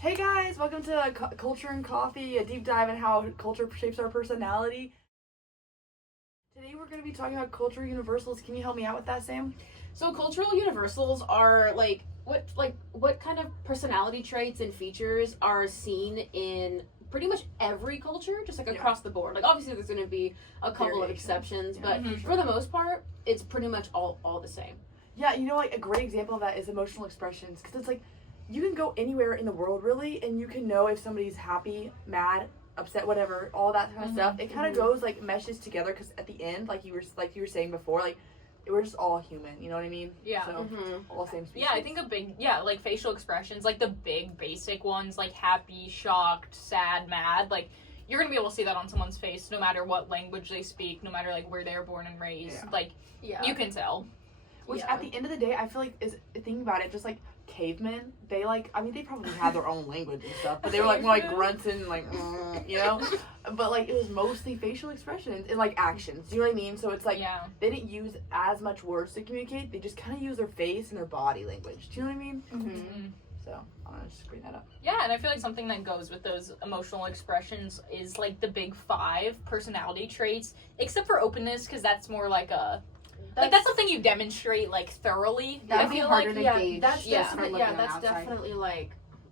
Hey guys, welcome to Culture and Coffee, a deep dive in how culture shapes our personality. Today we're going to be talking about cultural universals. Can you help me out with that, Sam? So cultural universals are what kind of personality traits and features are seen in pretty much every culture, just like across the board. Like obviously there's going to be a couple of exceptions, but for the most part, it's pretty much all the same. Yeah, you know, like a great example of that is emotional expressions, because it's like you can go anywhere in the world really, and you can know if somebody's happy, mad, upset, whatever, all that kind of stuff. It kind of goes like meshes together, because at the end, like you were saying before, like we're just all human. You know what I mean? Yeah. So all same species. Yeah, I think like facial expressions, like the big basic ones, like happy, shocked, sad, mad, like you're gonna be able to see that on someone's face, no matter what language they speak, no matter like where they're born and raised. Yeah. Like you can tell. Which at the end of the day, I feel like thinking about it, just like cavemen, they they probably had their own language and stuff, but they were like more like grunting, like you know, but like it was mostly facial expressions and like actions. You know what I mean? So it's like they didn't use as much words to communicate. They just kind of use their face and their body language. Do you know what I mean? Mm-hmm. So I'm gonna just bring that up. Yeah, and I feel like something that goes with those emotional expressions is like the big 5 personality traits, except for openness, because that's more like a. That's something you demonstrate like thoroughly. That would be harder to gauge. That's outside. definitely like.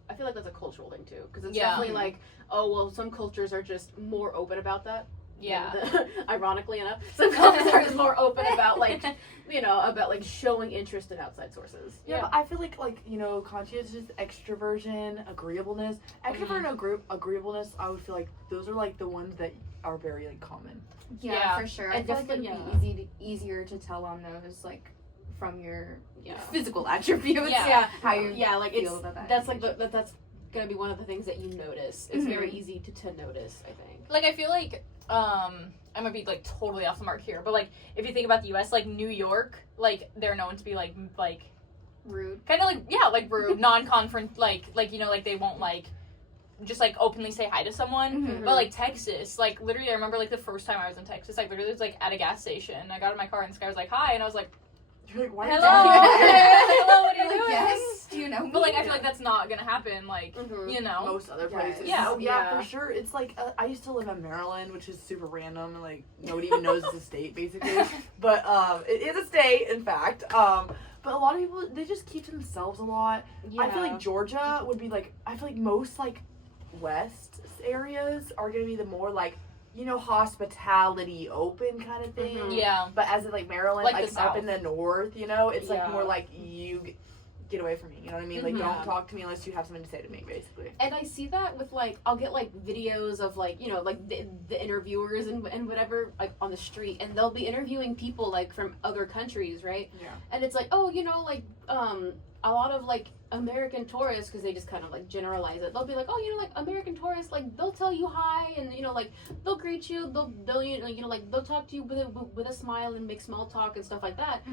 I feel like that's a cultural thing too, because it's definitely like, oh well, some cultures are just more open about that. Yeah. Ironically enough, some cultures are just more open about like, about like showing interest in outside sources. Yeah, but I feel like conscientious extroversion, agreeableness, extrovert and agreeableness. I would feel like those are like the ones that are very like common. Yeah, for sure. I feel like it'd be easier to tell on those, like, from your physical attributes. How you feel about that. That's like that's gonna be one of the things that you notice. It's very easy to notice, I think. Like I feel like I'm gonna be like totally off the mark here, but like if you think about the US, like New York, like they're known to be like rude. Kind of like rude, non-confront, like like they won't like just like openly say hi to someone. But like Texas, like literally I remember like the first time I was in Texas, like literally was like at a gas station. I got in my car and this guy was like hi, and I was like, you're like, why hello, hello, what are you doing? Yes, do you know me? But like I feel like that's not gonna happen, like most other places. For sure. It's like I used to live in Maryland, which is super random, and like nobody even knows it's a state basically. But it is a state, in fact. But a lot of people, they just keep to themselves a lot. I feel like Georgia would be like, I feel like most like west areas are gonna be the more like hospitality open kind of thing. But as in like Maryland, like up in the north, it's like more like you get away from me, you know what I mean? Like don't talk to me unless you have something to say to me, basically. And I see that with like I'll get like videos of like like the interviewers and whatever like on the street, and they'll be interviewing people like from other countries, right? And it's like, oh, like a lot of like American tourists, because they just kind of like generalize it, they'll be like, oh, like American tourists, like they'll tell you hi, and like they'll greet you, they'll like they'll talk to you with a smile and make small talk and stuff like that.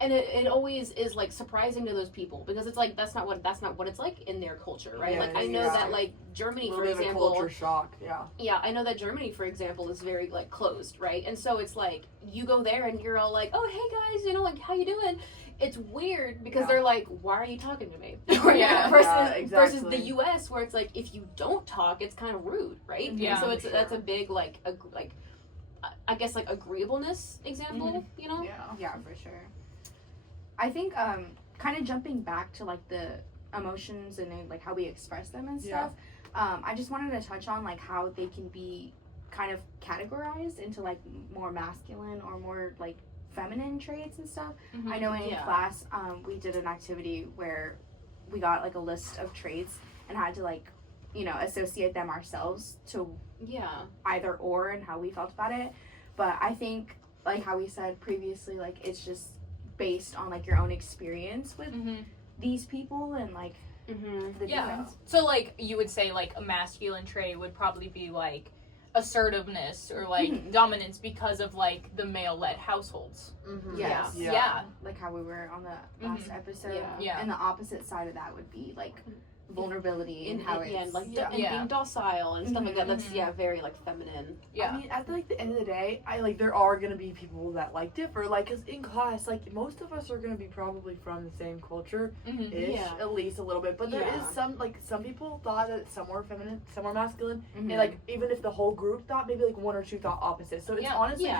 And it always is like surprising to those people, because it's like that's not what it's like in their culture, right? Like I know that like Germany, for example, culture shock. I know that Germany, for example, is very like closed, right? And so it's like you go there and you're all like, oh hey guys, like how you doing? It's weird because they're like, why are you talking to me? Versus the US, where it's like, if you don't talk, it's kind of rude, right? Yeah. So that's a big like I guess like agreeableness example, Yeah, for sure. I think kind of jumping back to like the emotions and like how we express them and stuff. I just wanted to touch on like how they can be kind of categorized into like more masculine or more like feminine traits and stuff. I know in class we did an activity where we got like a list of traits and had to like associate them ourselves to either or and how we felt about it. But I think like how we said previously, like it's just based on like your own experience with these people and like the difference. So like you would say like a masculine trait would probably be like assertiveness or like dominance because of like the male-led households. Like how we were on the last episode. And the opposite side of that would be like vulnerability and how it's and like Yeah. and being docile and stuff like that. That's Mhm. very like feminine. Yeah. I mean, at like the end of the day, I like there are gonna be people that like differ. Like, cause in class, like most of us are gonna be probably from the same culture Mhm. ish, Yeah. at least a little bit. But there is Yeah. some people thought that some were feminine, some were masculine, Mhm. and like even if the whole group thought, maybe like one or two thought opposite. So it's Yeah. honestly just,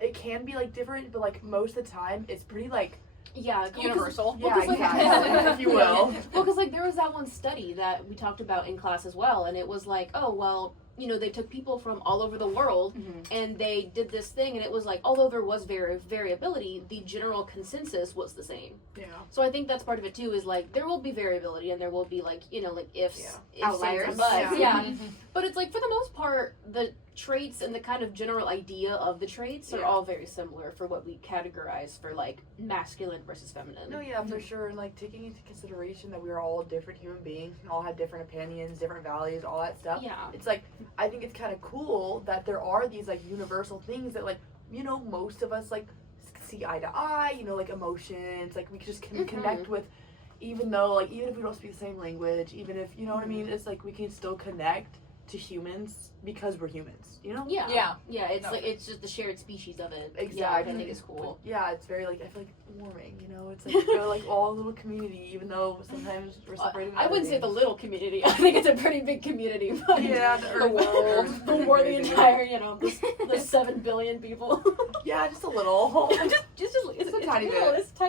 Yeah, it can be like different, but like most of the time, it's pretty like yeah. Universal. yeah, 'cause, like- exactly, if you will. Well, because like there was that one study that we talked about in class as well, and it was like, oh well, you know, they took people from all over the world Mhm. and they did this thing, and it was like, although there was variability, the general consensus was the same. Yeah. So I think that's part of it too. Is like there will be variability, and there will be like, you know, like ifs, Yeah. ands, Outliers. and buts. Yeah. Yeah. Mhm. But it's like for the most part, the traits and the kind of general idea of the traits are Yeah. all very similar for what we categorize for like masculine versus feminine. No, yeah, for sure. And like taking into consideration that we are all different human beings, and all have different opinions, different values, all that stuff. Yeah. It's like I think it's kind of cool that there are these like universal things that like you know most of us like see eye to eye. You know, like emotions. Like we just can Mhm. connect with, even though like even if we don't speak the same language, even if you know what I mean. It's like we can still connect to humans because we're humans. You know. Yeah. Yeah. Yeah. It's No. like it's just the shared species of it. Yeah, I Exactly. think it's cool. Yeah, it's very like I feel like warming. You know, it's like we're like all a little community, even though sometimes we're separated. I wouldn't say the little community. I think it's a pretty big community. But Yeah, the world, the entire, you know, the 7 billion people. Yeah, just a little. just It's a tiny little, bit. It's tiny.